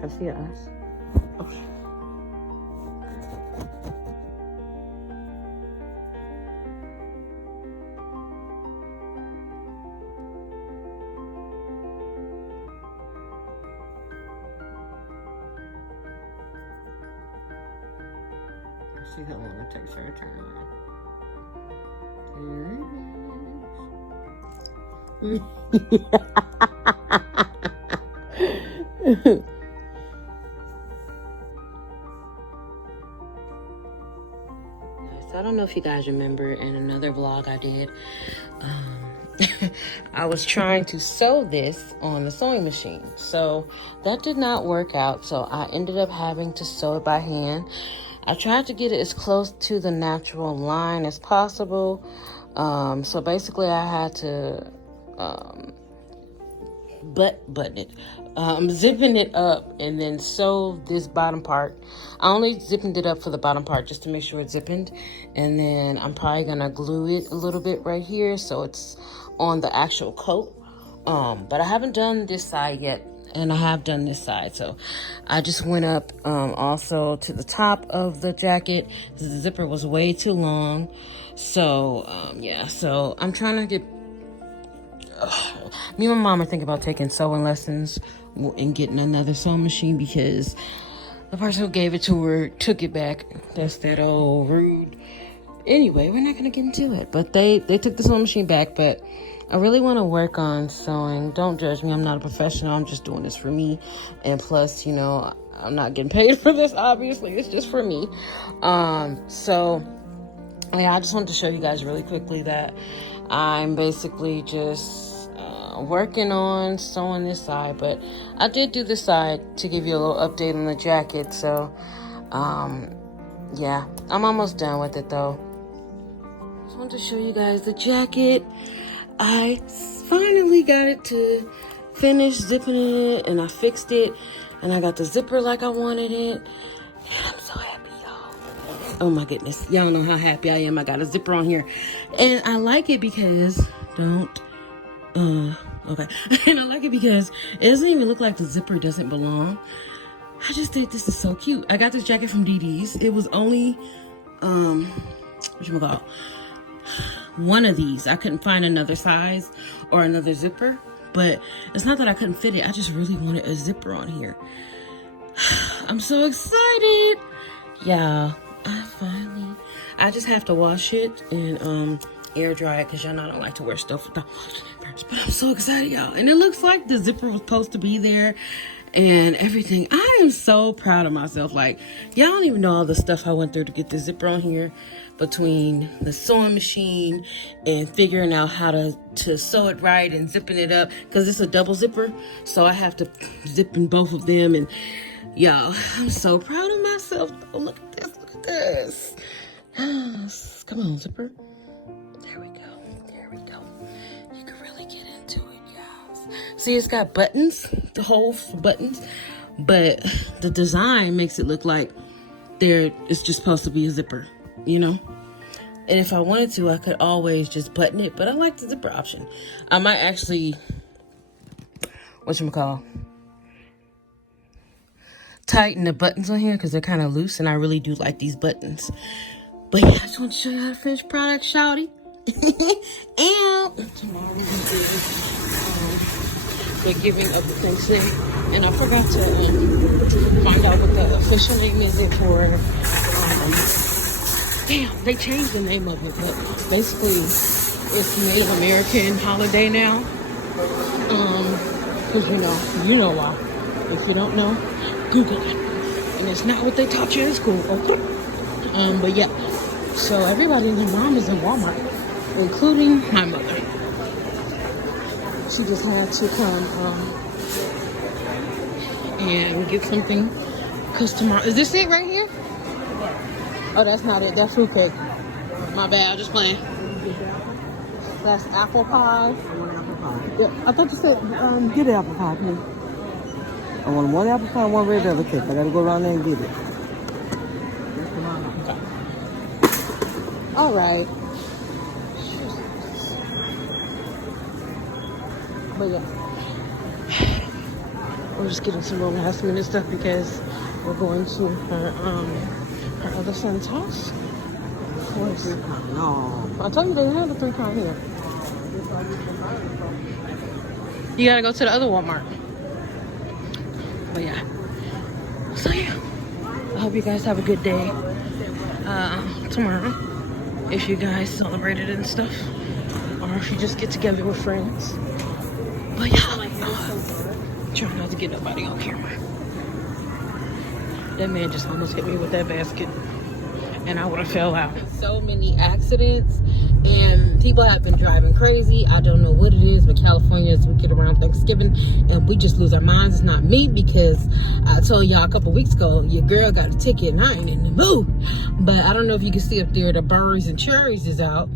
Can I see your eyes? Oh. See how long it takes her to turn on. Here it is. I don't know if you guys remember in another vlog I did, I was trying to sew this on the sewing machine. So that did not work out. So I ended up having to sew it by hand. I tried to get it as close to the natural line as possible. So basically I had to button it, zipping it up and then sew this bottom part. I only zipped it up for the bottom part just to make sure it's zipped. And then I'm probably gonna glue it a little bit right here so it's on the actual coat. But I haven't done this side yet. And I have done this side, so I just went up also to the top of the jacket. The zipper was way too long, so yeah. So I'm trying to get. Me and my mom are thinking about taking sewing lessons and getting another sewing machine because the person who gave it to her took it back. That's that old rude. Anyway, we're not gonna get into it, but they took the sewing machine back, but. I really want to work on sewing. Don't judge me. I'm not a professional. I'm just doing this for me. And plus, you know, I'm not getting paid for this, obviously. It's just for me. So, yeah, I just wanted to show you guys really quickly that I'm basically just working on sewing this side. But I did do this side to give you a little update on the jacket. So, yeah, I'm almost done with it, though. Just wanted to show you guys the jacket. I finally got it to finish zipping it, and I fixed it, and I got the zipper like I wanted it, and I'm so happy, y'all. Oh my goodness, y'all know how happy I am. I got a zipper on here, and I like it because okay, and I like it because it doesn't even look like the zipper doesn't belong. I just think this is so cute. I got this jacket from DD's. It was only whatchamacallit, one of these. I couldn't find another size or another zipper, but it's not that I couldn't fit it. I just really wanted a zipper on here. I'm so excited. Yeah, I just have to wash it and air dry it because y'all know I don't like to wear stuff without washing it first. But I'm so excited, y'all. And it looks like the zipper was supposed to be there and everything. I am so proud of myself. Like, y'all don't even know all the stuff I went through to get the zipper on here, between the sewing machine and figuring out how to sew it right and zipping it up, because it's a double zipper, so I have to zip in both of them. And y'all, I'm so proud of myself. Oh, look at this, come on, zipper. There we go. You can really get into it, guys. See, it's got buttons, the holes for buttons, but the design makes it look like it's just supposed to be a zipper, you know. And if I wanted to, I could always just button it, but I like the zipper option. I might actually tighten the buttons on here because they're kind of loose, and I really do like these buttons. But yeah, I just want to show you how to finish product, shawty. And tomorrow we do the giving of the thing, and I forgot to find out what the official name is for. Damn, they changed the name of it, but basically it's Native American holiday now. Because you know why. If you don't know, Google it. And it's not what they taught you in school. Okay? But yeah, so everybody and their mom is in Walmart, including my mother. She just had to come and get something, because tomorrow, is this it right here? Oh, that's not it. That's fruitcake. My bad. I'm just playing. That's apple pie. One apple pie. Yeah, I thought you said get an apple pie, please. I want one apple pie and one red velvet cake. I gotta go around there and get it. Okay. All right. But yeah. We're just getting some more last minute stuff because we're going to her other son's house. Of course. No. I told you they had a 3-car here. You gotta go to the other Walmart. But yeah. So yeah. I hope you guys have a good day tomorrow. If you guys celebrated and stuff. Or if you just get together with friends. But yeah. Try not to get nobody on camera. That man just almost hit me with that basket. And I would have fell out. So many accidents. And people have been driving crazy. I don't know what it is, but California, as we get around Thanksgiving, and we just lose our minds. It's not me, because I told y'all a couple weeks ago, your girl got a ticket and I ain't in the mood. But I don't know if you can see up there, the berries and cherries is out.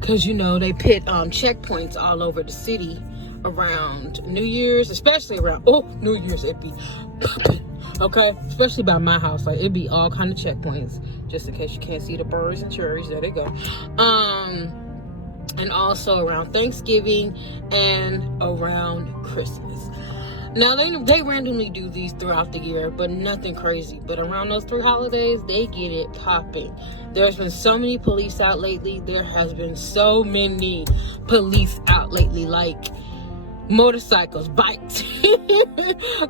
Because, you know, they put checkpoints all over the city around New Year's, especially around, New Year's, it'd be popping. Okay, especially by my house, like it'd be all kind of checkpoints, just in case you can't see the berries and cherries. There they go. And also around Thanksgiving and around Christmas. Now they randomly do these throughout the year, but nothing crazy. But around those 3 holidays, they get it popping. There's been so many police out lately. There has been so many police out lately, like motorcycles, bikes,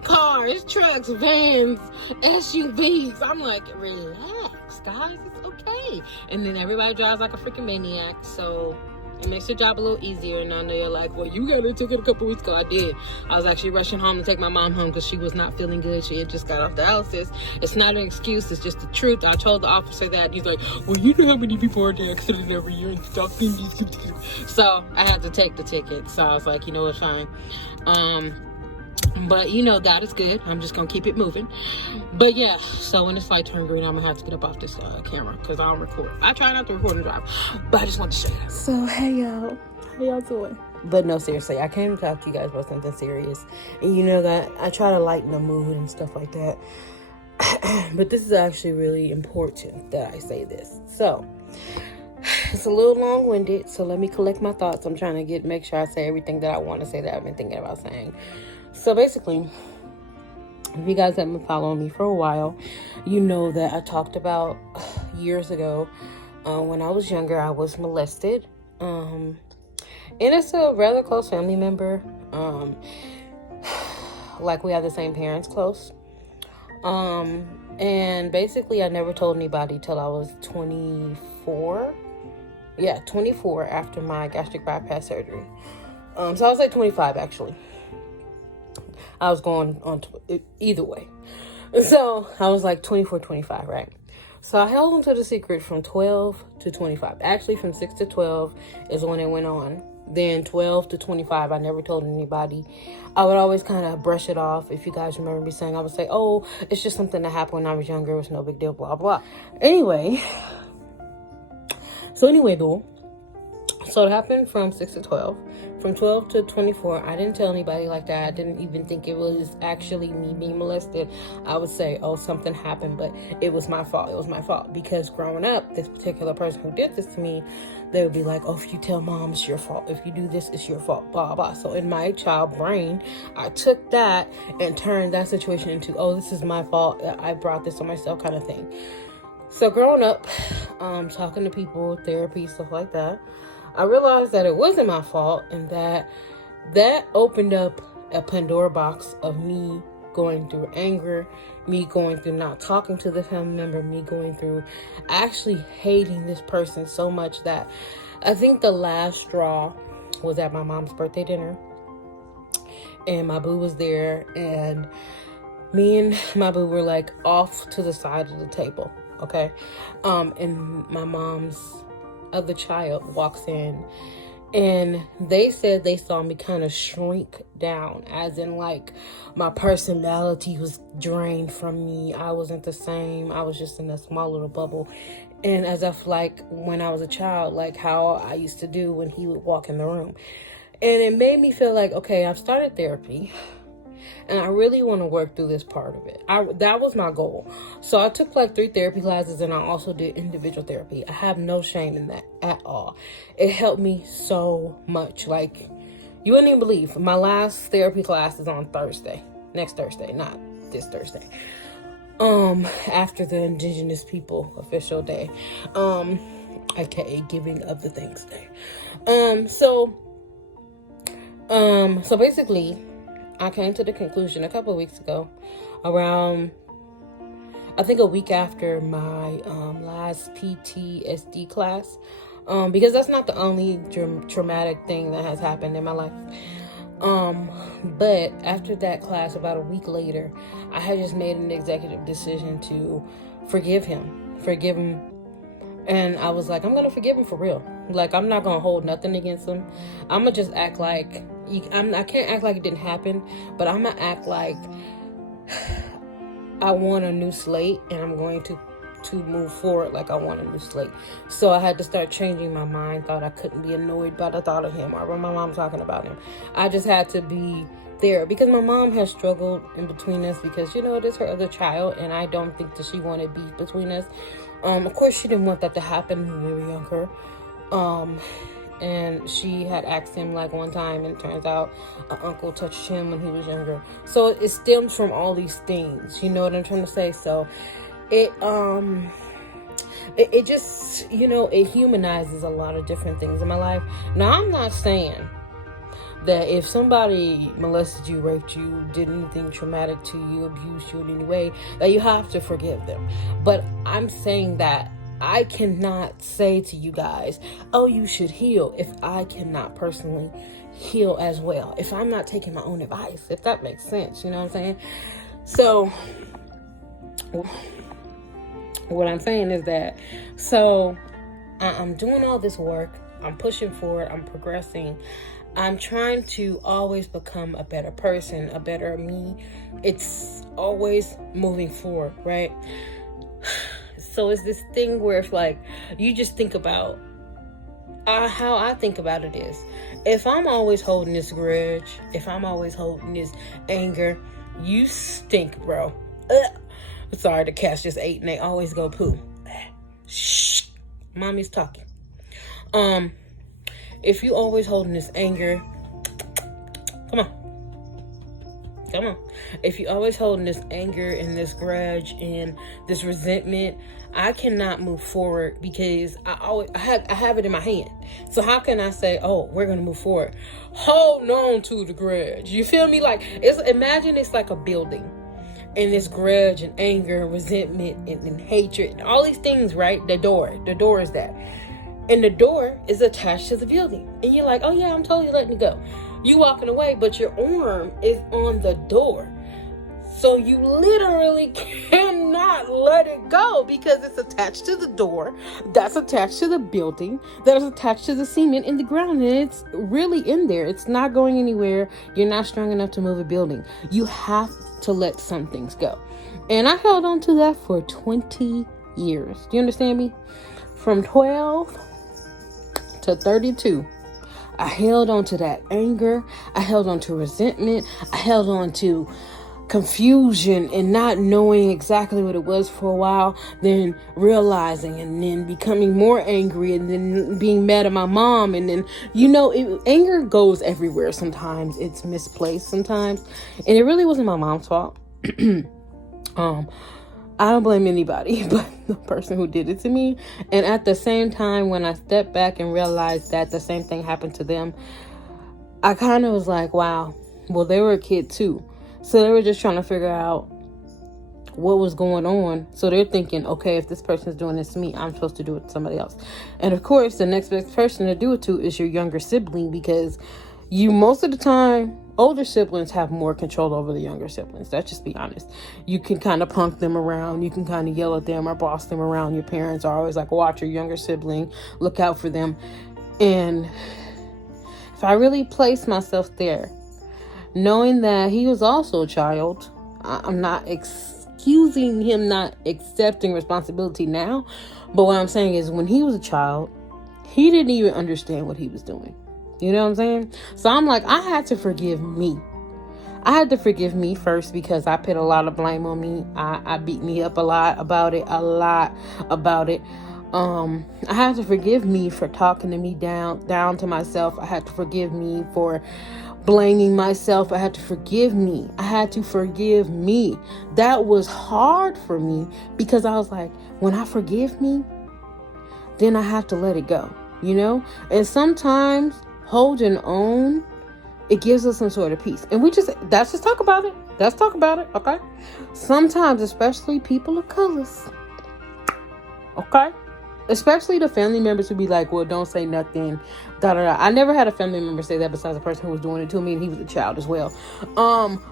cars, trucks, vans, SUVs. I'm like, relax, guys, it's okay. And then everybody drives like a freaking maniac, so it makes your job a little easier. And I know you're like, well, you got a ticket a couple weeks ago. I did. I was actually rushing home to take my mom home because she was not feeling good. She had just got off dialysis. It's not an excuse. It's just the truth. I told the officer that. He's like, well, you know how many people are there accident every year and stuff. So I had to take the ticket. So I was like, you know what, fine. But you know, God is good. I'm just gonna keep it moving. But yeah, so when this light turned green, I'm gonna have to get up off this camera because I don't record. I try not to record and drive, but I just want to show you. So hey y'all, how y'all doing? But no, seriously, I came to talk to you guys about something serious. And you know that I try to lighten the mood and stuff like that. But this is actually really important that I say this. So it's a little long-winded, so let me collect my thoughts. I'm trying to make sure I say everything that I want to say that I've been thinking about saying. So basically, if you guys have been following me for a while, you know that I talked about years ago, when I was younger, I was molested. And it's a rather close family member. Like we have the same parents close. And basically I never told anybody till I was 24. Yeah, 24 after my gastric bypass surgery. So I was like 25 actually. I was going on either way. So I was like 24, 25, right? So I held on to the secret from 12 to 25. Actually, from 6 to 12 is when it went on. Then 12 to 25, I never told anybody. I would always kind of brush it off. If you guys remember me saying, I would say, oh, it's just something that happened when I was younger. It was no big deal, blah, blah. Anyway, though. So it happened from 6 to 12. From 12 to 24, I didn't tell anybody like that. I didn't even think it was actually me being molested. I would say, oh, something happened, but it was my fault. It was my fault. Because growing up, this particular person who did this to me, they would be like, oh, if you tell mom, it's your fault. If you do this, it's your fault, blah, blah. So in my child brain, I took that and turned that situation into, oh, this is my fault. I brought this on myself kind of thing. So growing up, talking to people, therapy, stuff like that, I realized that it wasn't my fault, and that opened up a Pandora box of me going through anger, me going through not talking to the family member, me going through actually hating this person so much that I think the last straw was at my mom's birthday dinner, and my boo was there, and me and my boo were like off to the side of the table, okay? And my mom's other child walks in, and they said they saw me kind of shrink down, as in like my personality was drained from me. I wasn't the same. I was just in a small little bubble. And as if like when I was a child, like how I used to do when he would walk in the room. And it made me feel like, okay, I've started therapy, and I really want to work through this part of it. That was my goal. So I took like 3 therapy classes, and I also did individual therapy. I have no shame in that at all. It helped me so much. Like, you wouldn't even believe. My last therapy class is on Thursday. next Thursday, not this Thursday. After the Indigenous People official day, aka Giving of the Thanks Day. So basically, I came to the conclusion a couple of weeks ago, around, I think a week after my last PTSD class, because that's not the only traumatic thing that has happened in my life. But after that class, about a week later, I had just made an executive decision to forgive him. And I was like, I'm going to forgive him for real. Like, I'm not going to hold nothing against him. I'm going to just act like, I can't act like it didn't happen, but I'm going to act like I want a new slate, and I'm going to move forward like I want a new slate. So I had to start changing my mind. Thought I couldn't be annoyed by the thought of him or when my mom talking about him. I just had to be there because my mom has struggled in between us because, it is her other child, and I don't think that she wanted beef between us. Of course, she didn't want that to happen when we were younger. And she had asked him like one time, and it turns out an uncle touched him when he was younger. So it stems from all these things. You know what I'm trying to say? So it just, it humanizes a lot of different things in my life. Now, I'm not saying that if somebody molested you, raped you, did anything traumatic to you, abused you in any way, that you have to forgive them. But I'm saying that I cannot say to you guys, oh, you should heal, if I cannot personally heal as well. If I'm not taking my own advice, if that makes sense, you know what I'm saying? So what I'm saying is that, I'm doing all this work. I'm pushing forward. I'm progressing. I'm trying to always become a better person, a better me. It's always moving forward, right? So it's this thing where it's like, you just think about, how I think about it is, if I'm always holding this grudge, if I'm always holding this anger, you stink, bro. Sorry, the cats just ate and they always go poo. Shh, mommy's talking. If you always holding this anger, come on. If you always holding this anger and this grudge and this resentment, I cannot move forward because I have it in my hand. So how can I say, oh, we're gonna move forward? Hold on to the grudge. You feel me? Like, imagine it's like a building. And this grudge and anger and resentment and hatred and all these things, right? The door is that. And the door is attached to the building. And you're like, oh yeah, I'm totally letting it go. You walking away, but your arm is on the door. So you literally cannot let it go because it's attached to the door. That's attached to the building. That is attached to the cement in the ground. And it's really in there. It's not going anywhere. You're not strong enough to move a building. You have to let some things go. And I held on to that for 20 years. Do you understand me? From 12 to 32. I held on to that anger. I held on to resentment. I held on to confusion and not knowing exactly what it was for a while, then realizing and then becoming more angry and then being mad at my mom. And then, anger goes everywhere sometimes. It's misplaced sometimes. And it really wasn't my mom's fault. I don't blame anybody but the person who did it to me. And at the same time, when I stepped back and realized that the same thing happened to them, I kind of was like, wow, well, they were a kid too. So they were just trying to figure out what was going on. So they're thinking, okay, if this person's doing this to me, I'm supposed to do it to somebody else. And of course, the next best person to do it to is your younger sibling, because most of the time, older siblings have more control over the younger siblings. Let's just be honest. You can kind of punk them around. You can kind of yell at them or boss them around. Your parents are always like, watch your younger sibling, look out for them. And if I really place myself there, knowing that he was also a child, I'm not excusing him not accepting responsibility now. But what I'm saying is, when he was a child, he didn't even understand what he was doing. You know what I'm saying? So I'm like, I had to forgive me. I had to forgive me first because I put a lot of blame on me. I beat me up a lot about it. I had to forgive me for talking to me down to myself. I had to forgive me for blaming myself. I had to forgive me. That was hard for me because I was like, when I forgive me, then I have to let it go, And sometimes holding on, it gives us some sort of peace. And let's just talk about it. Let's talk about it, okay? Sometimes, especially people of colors, okay? Especially the family members who be like, well, don't say nothing, da da da. I never had a family member say that besides the person who was doing it to me, and he was a child as well.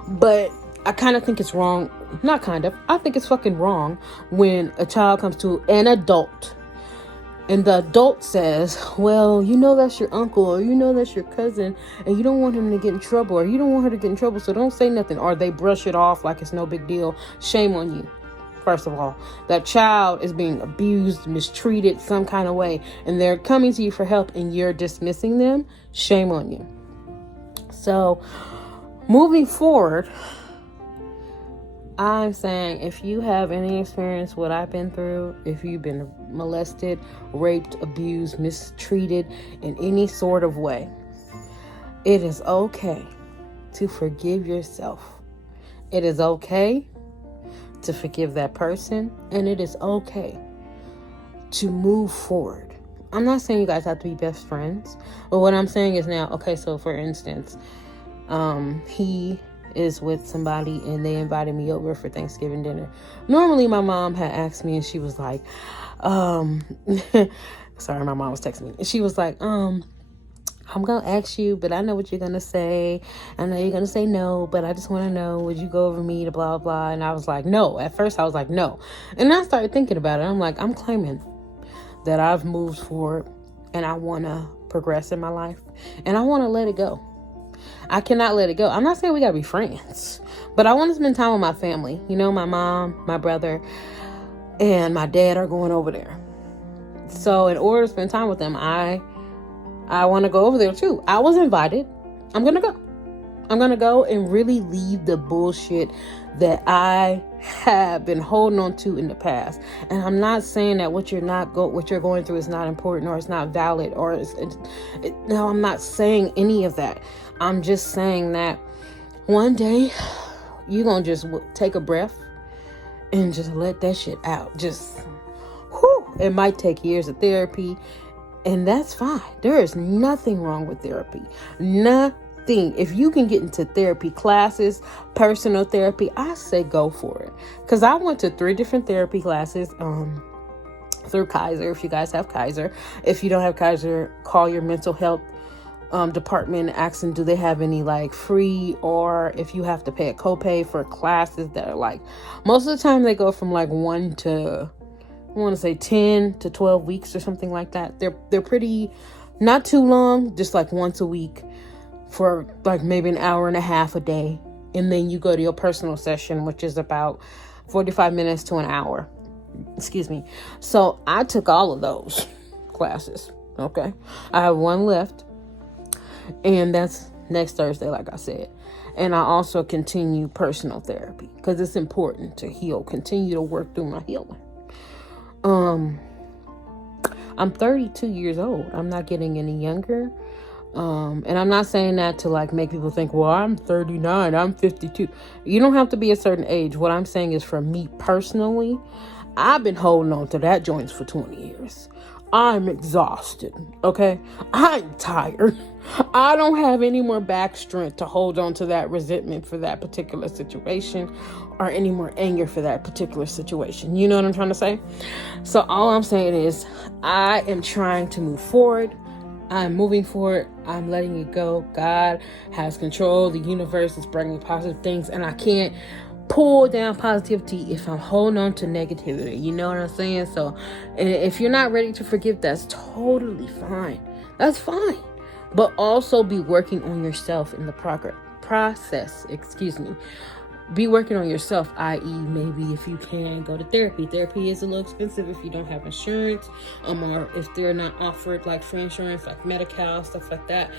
But I kind of think it's wrong. Not kind of. I think it's fucking wrong when a child comes to an adult and the adult says, well, that's your uncle, or that's your cousin, and you don't want him to get in trouble, or you don't want her to get in trouble, so don't say nothing. Or they brush it off like it's no big deal. Shame on you. First of all, that child is being abused, mistreated some kind of way, and they're coming to you for help and you're dismissing them. Shame on you. So moving forward, I'm saying if you have any experience what I've been through, if you've been molested, raped, abused, mistreated in any sort of way, it is okay to forgive yourself. It is okay to forgive that person, and it is okay to move forward. I'm not saying you guys have to be best friends, but what I'm saying is now, okay, so for instance, he is with somebody and they invited me over for Thanksgiving dinner. Normally my mom had asked me and she was like, sorry, my mom was texting me. She was like, I'm going to ask you, but I know what you're going to say. I know you're going to say no, but I just want to know, would you go over me to blah, blah. And I was like, no. At first I was like, no. And I started thinking about it. I'm like, I'm claiming that I've moved forward and I want to progress in my life and I want to let it go. I cannot let it go. I'm not saying we got to be friends, but I want to spend time with my family. My mom, my brother, and my dad are going over there. So in order to spend time with them, I want to go over there too. I was invited. I'm going to go. I'm going to go and really leave the bullshit that I have been holding on to in the past. And I'm not saying that what you're going through is not important or it's not valid or no, I'm not saying any of that. I'm just saying that one day you're going to just take a breath and just let that shit out. It might take years of therapy, and that's fine. There is nothing wrong with therapy. Nothing. If you can get into therapy classes, personal therapy, I say go for it. Because I went to 3 different therapy classes through Kaiser. If you guys have Kaiser. If you don't have Kaiser, call your mental health department and ask them, do they have any free, or if you have to pay a copay for classes that are most of the time they go from 1 to, I want to say 10 to 12 weeks or something like that. They're pretty, not too long, just once a week for maybe an hour and a half a day. And then you go to your personal session, which is about 45 minutes to an hour. Excuse me. So I took all of those classes. Okay. I have one left. And that's next Thursday, like I said. And I also continue personal therapy because it's important to heal, continue to work through my healing. I'm 32 years old. I'm not getting any younger. And I'm not saying that to make people think, well, I'm 39, I'm 52. You don't have to be a certain age. What I'm saying is, for me personally, I've been holding on to that joints for 20 years. I'm exhausted. Okay. I'm tired. I don't have any more back strength to hold on to that resentment for that particular situation or any more anger for that particular situation. You know what I'm trying to say? So all I'm saying is I am trying to move forward. I'm moving forward. I'm letting it go. God has control. The universe is bringing positive things, and I can't pull down positivity if I'm holding on to negativity. You know what I'm saying? So if you're not ready to forgive, that's totally fine. That's fine. But also be working on yourself in the process. Be working on yourself, i.e. maybe if you can go to therapy. Therapy is a little expensive if you don't have insurance, or if they're not offered free insurance, Medi-Cal, stuff like that.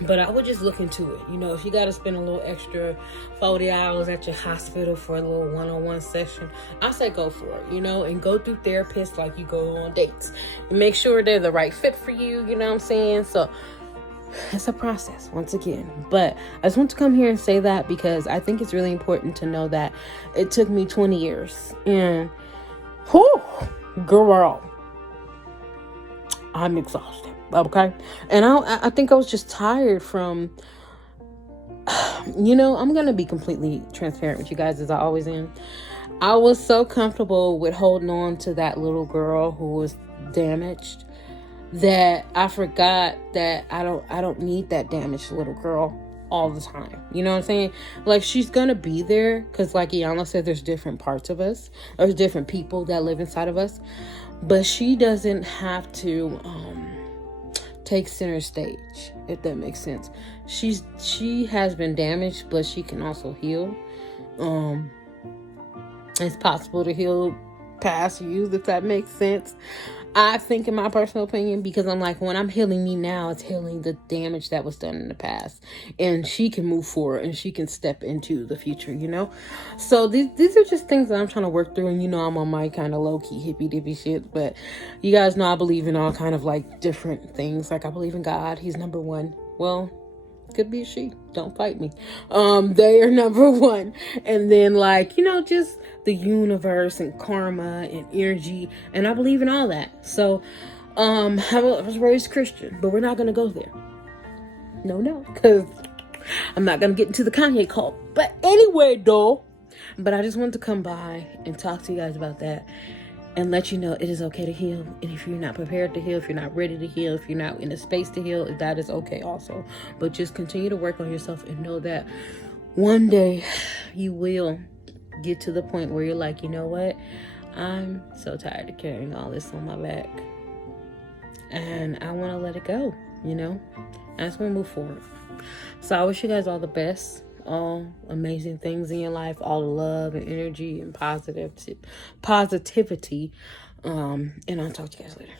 But I would just look into it. If you got to spend a little extra 40 hours at your hospital for a little one-on-one session, I say go for it, and go through therapists like you go on dates. And make sure they're the right fit for you, you know what I'm saying? So it's a process once again. But I just want to come here and say that because I think it's really important to know that it took me 20 years. And, whew, girl, I'm exhausted. Okay. And I think I was just tired from, I'm going to be completely transparent with you guys as I always am. I was so comfortable with holding on to that little girl who was damaged that I forgot that I don't need that damaged little girl all the time. You know what I'm saying? Like, she's gonna be there because, like Iana said, there's different parts of us. There's different people that live inside of us. But she doesn't have to take center stage, if that makes sense. She has been damaged, but she can also heal. It's possible to heal past youth, if that makes sense. I think, in my personal opinion, because I'm like, when I'm healing me now, it's healing the damage that was done in the past. And she can move forward and she can step into the future, So these are just things that I'm trying to work through. And, I'm on my kind of low-key hippy-dippy shit. But you guys know I believe in all kind of like different things. Like, I believe in God. He's number one. Well, could be a she. Don't fight me. They are number one. And then, like, just the universe and karma and energy. And I believe in all that. So, I was raised Christian, but we're not going to go there. No, because I'm not going to get into the Kanye cult. But anyway, though, but I just wanted to come by and talk to you guys about that. And let you know it is okay to heal. And if you're not prepared to heal, if you're not ready to heal, if you're not in a space to heal, that is okay also. But just continue to work on yourself and know that one day you will get to the point where you're like, you know what? I'm so tired of carrying all this on my back. And I want to let it go, I just want to move forward. So I wish you guys all the best. All amazing things in your life, all the love and energy and positivity. And I'll talk to you guys later.